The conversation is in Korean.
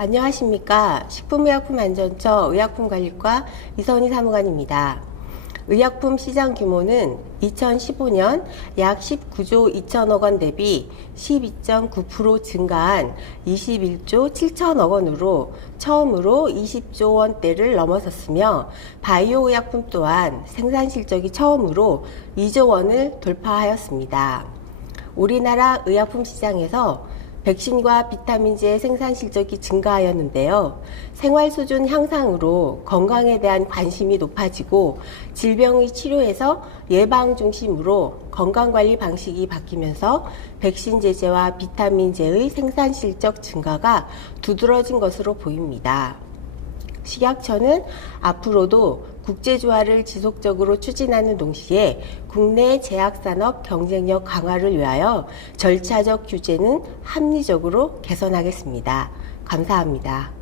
안녕하십니까. 식품의약품안전처 의약품관리과 이선희 사무관입니다. 의약품 시장 규모는 2015년 약 19조 2천억 원 대비 12.9% 증가한 21조 7천억 원으로 처음으로 20조 원대를 넘어섰으며 바이오 의약품 또한 생산 실적이 처음으로 2조 원을 돌파하였습니다. 우리나라 의약품 시장에서 백신과 비타민제의 생산 실적이 증가하였는데요. 생활 수준 향상으로 건강에 대한 관심이 높아지고 질병의 치료에서 예방 중심으로 건강 관리 방식이 바뀌면서 백신 제제와 비타민제의 생산 실적 증가가 두드러진 것으로 보입니다. 식약처는 앞으로도 국제조화를 지속적으로 추진하는 동시에 국내 제약산업 경쟁력 강화를 위하여 절차적 규제는 합리적으로 개선하겠습니다. 감사합니다.